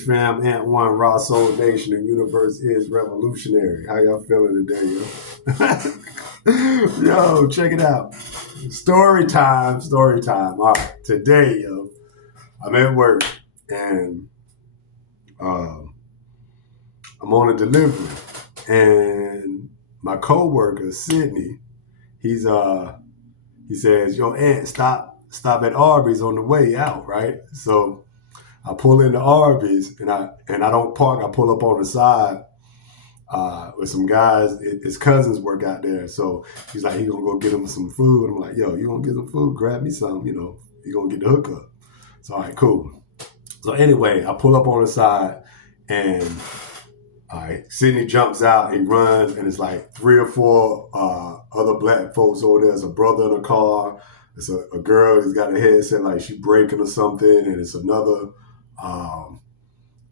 Fam, Ant One, Raw Soul Nation, the universe is revolutionary. How y'all feeling today, yo? Yo, check it out. Story time, story time. All right, today, yo, I'm at work and um, I'm on a delivery, and my coworker Sydney, he's he says, "Yo, Ant, stop at Arby's on the way out, right?" So I pull into Arby's and I don't park. I pull up on the side with some guys. His cousins work out there, so he's like, he gonna go get him some food. I'm like, yo, you gonna get some food? Grab me some. You gonna get the hookup. So all right, cool. So anyway, I pull up on the side, and all right, Sydney jumps out. He runs, and it's like three or four other black folks over there. There's a brother in a car. It's a girl who's got a headset like she breaking or something, and it's another um,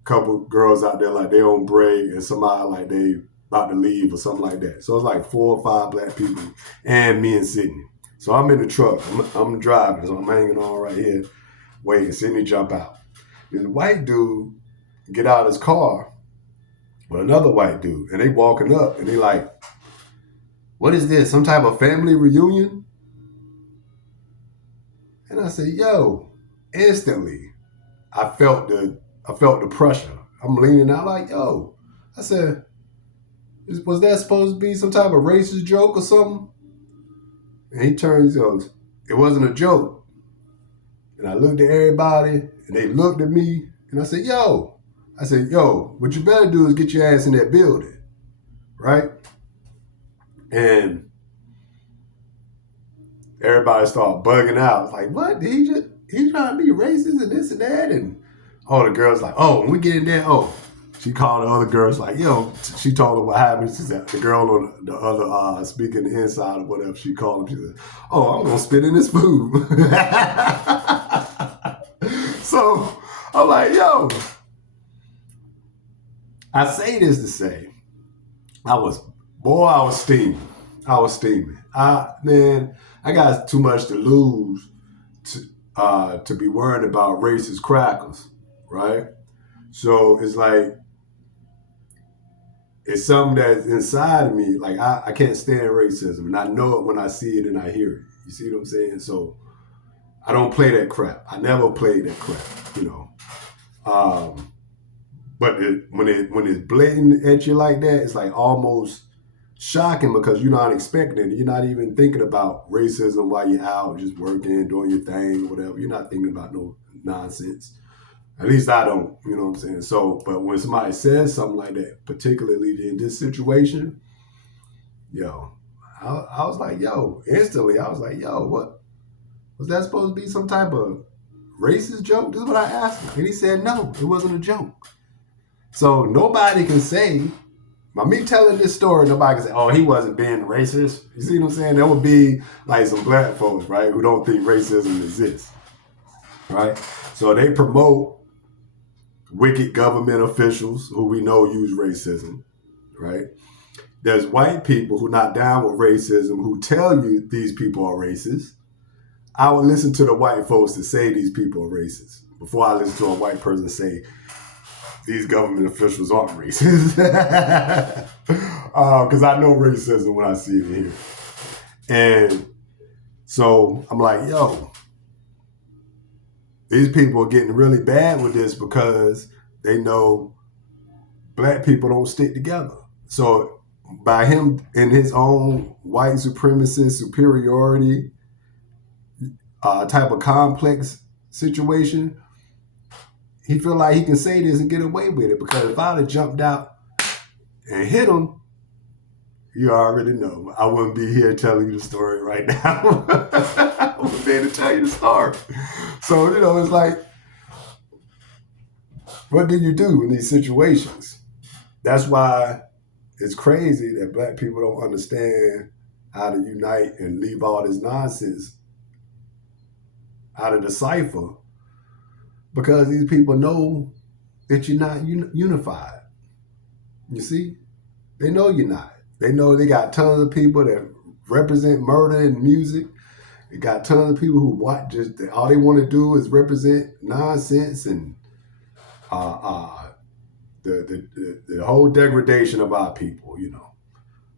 couple girls out there like they on break, and somebody like they about to leave or something like that. So it's like 4 or 5 black people and me and Sydney. So I'm in the truck. I'm driving, so I'm hanging on right here, waiting. Sydney jump out. This white dude get out of his car with another white dude, and they walking up, and they like, "What is this? Some type of family reunion?" And I said, "Yo!" Instantly, I felt the pressure. I'm leaning out like, "Yo!" I said, "Was that supposed to be some type of racist joke or something?" And he turns, he goes, "It wasn't a joke." And I looked at everybody, and they looked at me, and I said, "Yo!" I said, "Yo, what you better do is get your ass in that building, right?" And everybody started bugging out. It's like, what? Did he trying to be racist and this and that? And all the girls like, "Oh, when we get in there, oh." She called the other girls like, yo, she told her what happened. She said, the girl on the other, speaking the inside or whatever, she called him. She said, "Oh, I'm going to spit in this food." So I'm like, yo, I say this to say, I was steaming. I was steaming. Man, I got too much to lose to be worried about racist crackers, right? So it's like, it's something that's inside of me. Like I can't stand racism, and I know it when I see it and I hear it. You see what I'm saying? So I don't play that crap. I never played that crap. Um, but when it's blatant at you like that, it's like almost shocking because you're not expecting it. You're not even thinking about racism while you're out just working, doing your thing, whatever. You're not thinking about no nonsense. At least I don't, you know what I'm saying? So, but when somebody says something like that, particularly in this situation, yo, I was like, yo, instantly, I was like, yo, what? Was that supposed to be some type of racist joke? This is what I asked him. And he said, no, it wasn't a joke. So nobody can say, by me telling this story, nobody can say, oh, he wasn't being racist. You see what I'm saying? There would be like some black folks, right, who don't think racism exists, right? So they promote wicked government officials who we know use racism, right? There's white people who are not down with racism who tell you these people are racist. I would listen to the white folks that say these people are racist before I listen to a white person say these government officials aren't racist. Because I know racism when I see it here. And so I'm like, yo, these people are getting really bad with this because they know black people don't stick together. So by him in his own white supremacist superiority type of complex situation, he feel like he can say this and get away with it because if I'd have jumped out and hit him, you already know. I wouldn't be here telling you the story right now. I wouldn't be able to tell you the story. So, it's like, what do you do in these situations? That's why it's crazy that black people don't understand how to unite and leave all this nonsense out of the cipher because these people know that you're not unified. You see? They know you're not. They know they got tons of people that represent murder in music. They got tons of people who watch all they want to do is represent nonsense and uh, uh, the whole degradation of our people,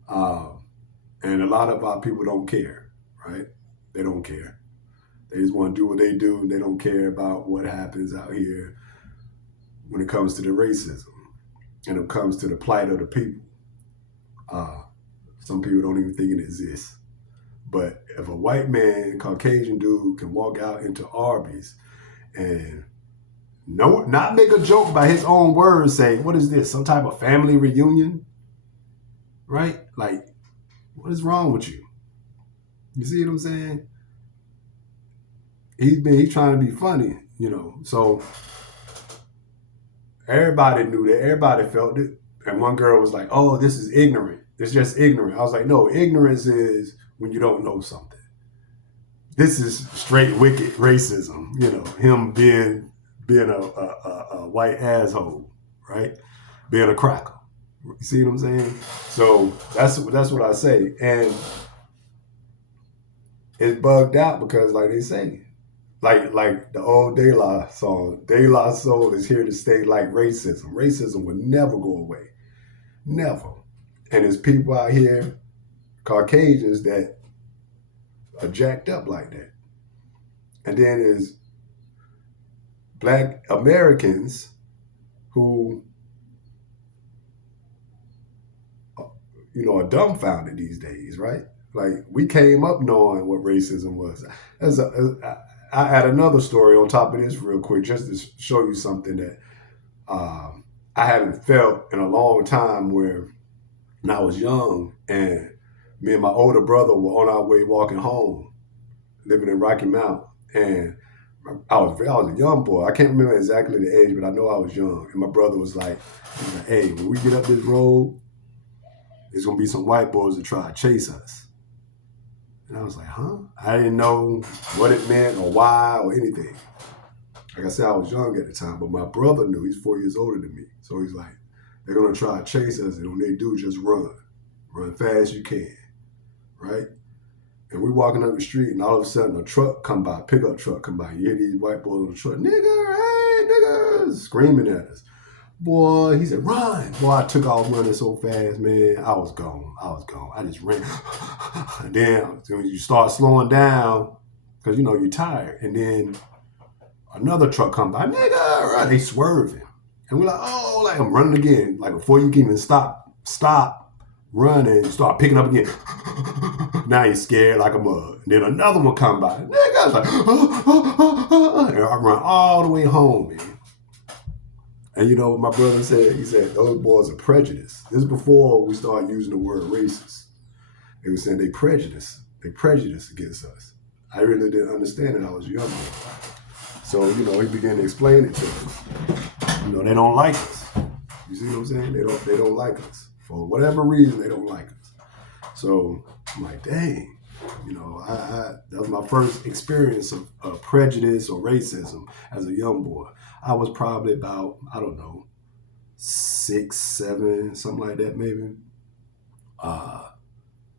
and a lot of our people don't care, right? They don't care. They just want to do what they do, and they don't care about what happens out here when it comes to the racism and it comes to the plight of the people. Uh, some people don't even think it exists. But if a white man, Caucasian dude, can walk out into Arby's and not make a joke by his own words, say, "What is this? Some type of family reunion?" Right? Like, what is wrong with you? You see what I'm saying? He's trying to be funny, So everybody knew that. Everybody felt it. And one girl was like, "Oh, this is ignorant. It's just ignorant." I was like, "No, ignorance is when you don't know something. This is straight wicked racism. Him being a white asshole, right? Being a cracker. You see what I'm saying? So that's what I say, and it's bugged out because, like they say, like the old De La song, De La Soul is here to stay. Like racism will never go away, never. And there's people out here, Caucasians, that are jacked up like that, and then there's Black Americans who are dumbfounded these days, right? Like we came up knowing what racism was. I add another story on top of this real quick, just to show you something that I haven't felt in a long time. Where when I was young, and me and my older brother were on our way walking home, living in Rocky Mount, and I was a young boy. I can't remember exactly the age, but I know I was young. And my brother was like, "Hey, when we get up this road, there's gonna be some white boys that try to chase us." And I was like, "Huh?" I didn't know what it meant or why or anything. Like I said, I was young at the time, but my brother knew. He's 4 years older than me. So he's like, "They're gonna try to chase us, and when they do, just run. Run fast as you can." Right? And we're walking up the street, and all of a sudden a truck come by, pickup truck come by. You hear these white boys on the truck, "Nigger, hey, nigger," screaming at us. Boy, he said, "Run." Boy, I took off running so fast, man. I was gone. I just ran. And then when you start slowing down, because you're tired, and then another truck come by, "Nigga," run. They swerving. And we're like, "Oh," like I'm running again. Like before you can even stop running, you start picking up again. Now you're scared like a mug. And then another one come by. Nigga, I was like, and I run all the way home, man. And you know what my brother said? He said, "Those boys are prejudiced." This is before we started using the word racist. They were saying they prejudice. They prejudice against us. I really didn't understand it. I was young. So, he began to explain it to us. They don't like us. You see what I'm saying? They don't like us. For whatever reason, they don't like us. So I'm like, dang. That was my first experience of prejudice or racism as a young boy. I was probably about, I don't know, 6, 7, something like that, maybe.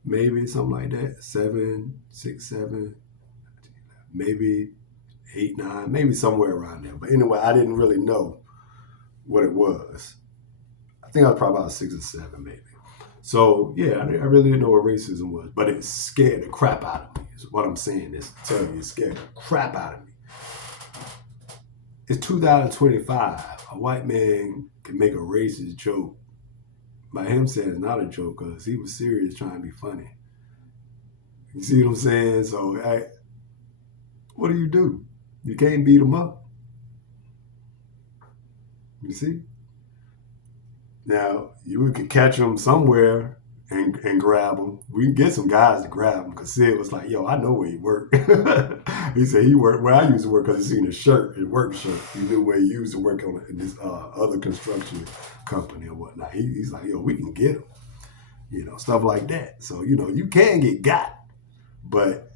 Maybe something like that. 7, 6, 7, maybe 8, 9, maybe somewhere around there. But anyway, I didn't really know what it was. I think I was probably about 6 or 7, maybe. So yeah, I really didn't know what racism was, but it scared the crap out of me. Is what I'm saying is to tell you, it scared the crap out of me. It's 2025. A white man can make a racist joke. By him saying it's not a joke, because he was serious trying to be funny. You see what I'm saying? So, what do? You can't beat him up. You see? Now, you could catch him somewhere and grab him. We can get some guys to grab him, because Sid was like, "Yo, I know where he worked." He said he worked where I used to work, because he seen his shirt, his work shirt. He knew where he used to work on this other construction company or whatnot. He's like, "Yo, we can get him." Stuff like that. So, you can get got, but,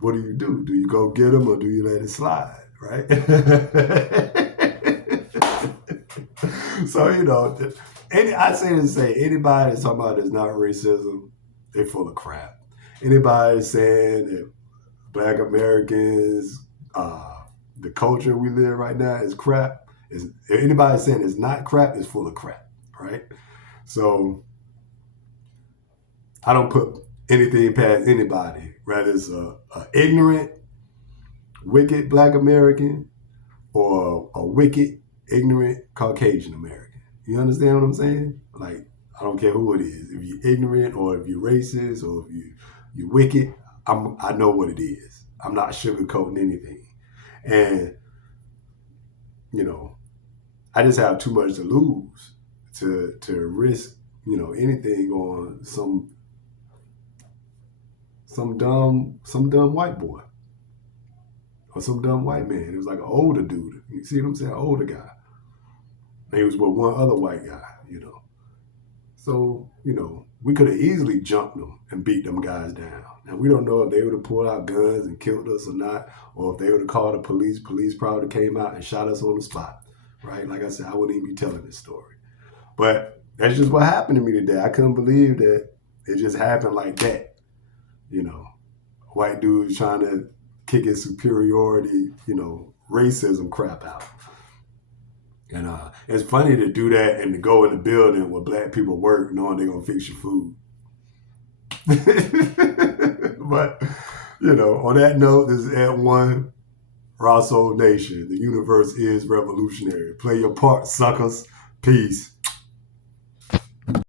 what do? Do you go get him, or do you let it slide, right? So, I say to say, anybody that's talking about it's not racism, they're full of crap. Anybody saying that Black Americans, the culture we live right now is crap. Is if anybody saying it's not crap, it's full of crap, right? So I don't put anything past anybody, whether it's a ignorant, wicked Black American or a wicked, ignorant Caucasian American. You understand what I'm saying? Like, I don't care who it is. If you're ignorant or if you're racist or if you're wicked, I know what it is. I'm not sugarcoating anything. And, you know, I just have too much to lose to risk, anything on some dumb white boy or some dumb white man. It was like an older dude. You see what I'm saying? An older guy. And he was with one other white guy. So, we could have easily jumped them and beat them guys down. Now, we don't know if they would have pulled out guns and killed us or not, or if they would have called the police. Police probably came out and shot us on the spot, right? Like I said, I wouldn't even be telling this story. But that's just what happened to me today. I couldn't believe that it just happened like that. White dudes trying to kick his superiority, racism crap out. And it's funny to do that and to go in the building where Black people work knowing they're going to fix your food. But, on that note, this is Ed One, Raw Soul Nation. The universe is revolutionary. Play your part, suckers. Peace.